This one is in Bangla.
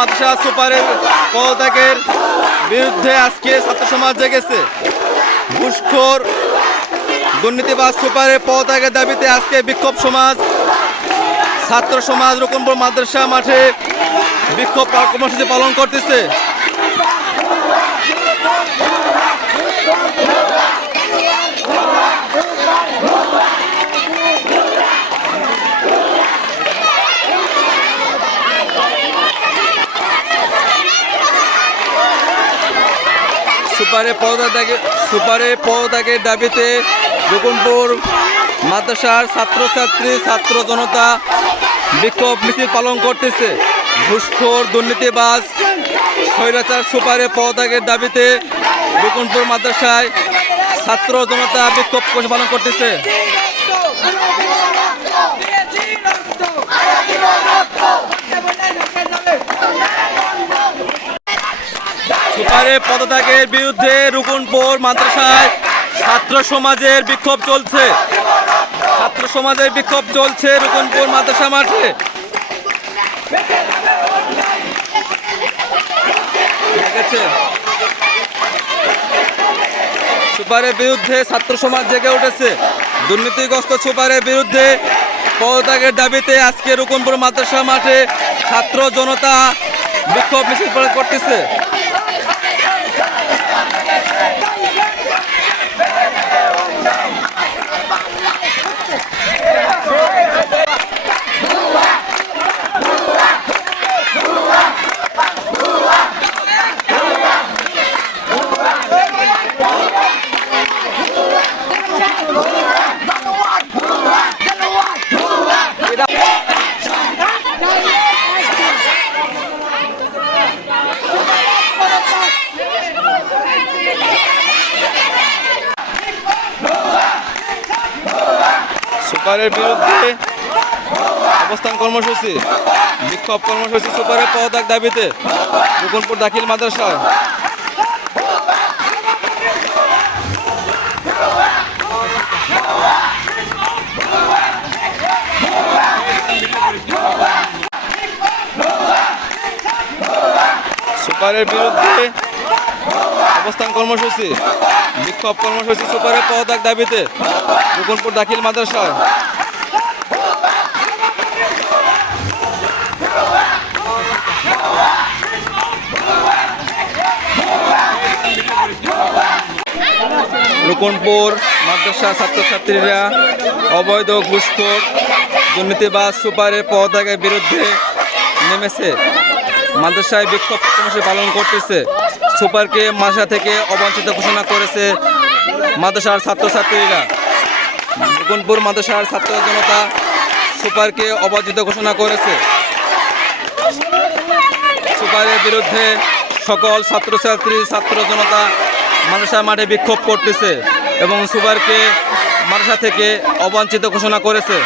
মাদ্রাসা সুপারের পদত্যাগের বিরুদ্ধে আজকে ছাত্র সমাজ জেগেছে। ঘুষখোর দুর্নীতিবাজ সুপারের পদত্যাগের দাবিতে আজকে বিক্ষোভ সমাজ ছাত্র সমাজ রকমপুর মাদ্রাসা মাঠে বিক্ষোভ কর্মসূচি পালন করতেছে। সুপারের পদত্যাগের দাবিতে রকমপুর মাদ্রাসার ছাত্রছাত্রী ছাত্র জনতা বিক্ষোভ মিছিল পালন করতেছে। ঘুষখোর দুর্নীতিবাজ স্বৈরাচার সুপারের পদত্যাগের দাবিতে রকমপুর মাদ্রাসায় ছাত্র জনতা বিক্ষোভ পালন করতেছে। সুপারের পদত্যাগের বিরুদ্ধে রুকনপুর মাদ্রাসায় ছাত্র সমাজের বিক্ষোভ চলছে। রুকনপুর মাদ্রাসা মাঠে। সুপারের বিরুদ্ধে ছাত্র সমাজ জেগে উঠেছে। দুর্নীতিগ্রস্ত সুপারের বিরুদ্ধে পদত্যাগের দাবিতে আজকে রুকনপুর মাদ্রাসা মাঠে ছাত্র জনতা বিক্ষোভ মিছিল করতেছে। সুপারের বিরুদ্ধে অবস্থান কর্মসূচি বিক্ষোভ কর্মসূচি সুপারের পদত্যাগ দাবিতে রুকনপুর দাখিল মাদ্রাসায়। সুপারের বিরুদ্ধে অবস্থান কর্মসূচি বিক্ষোভ কর্মসূচি সুপারের পদত্যাগ দাবিতে রুকনপুর দাখিল মাদ্রাসায়। রুকনপুর মাদ্রাসা ছাত্রছাত্রীরা অবৈধ ঘুষখোর দুর্নীতিবাজ সুপারের পদত্যাগের বিরুদ্ধে নেমেছে। মাদ্রাসায় বিক্ষোভ কর্মসূচি পালন করতেছে। সুপারকে মাদ্রাসা থেকে অবাঞ্ছিত ঘোষণা করেছে মাদ্রাসার ছাত্রছাত্রীরা। রুকনপুর মাদ্রাসার ছাত্র জনতা সুপারকে অবাঞ্ছিত ঘোষণা করেছে। সুপারের বিরুদ্ধে সকল ছাত্রছাত্রী ছাত্র জনতা মাদ্রাসা মাঠে বিক্ষোভ করতেছে এবং সুপারকে মাদ্রাসা থেকে অবাঞ্ছিত ঘোষণা করেছে।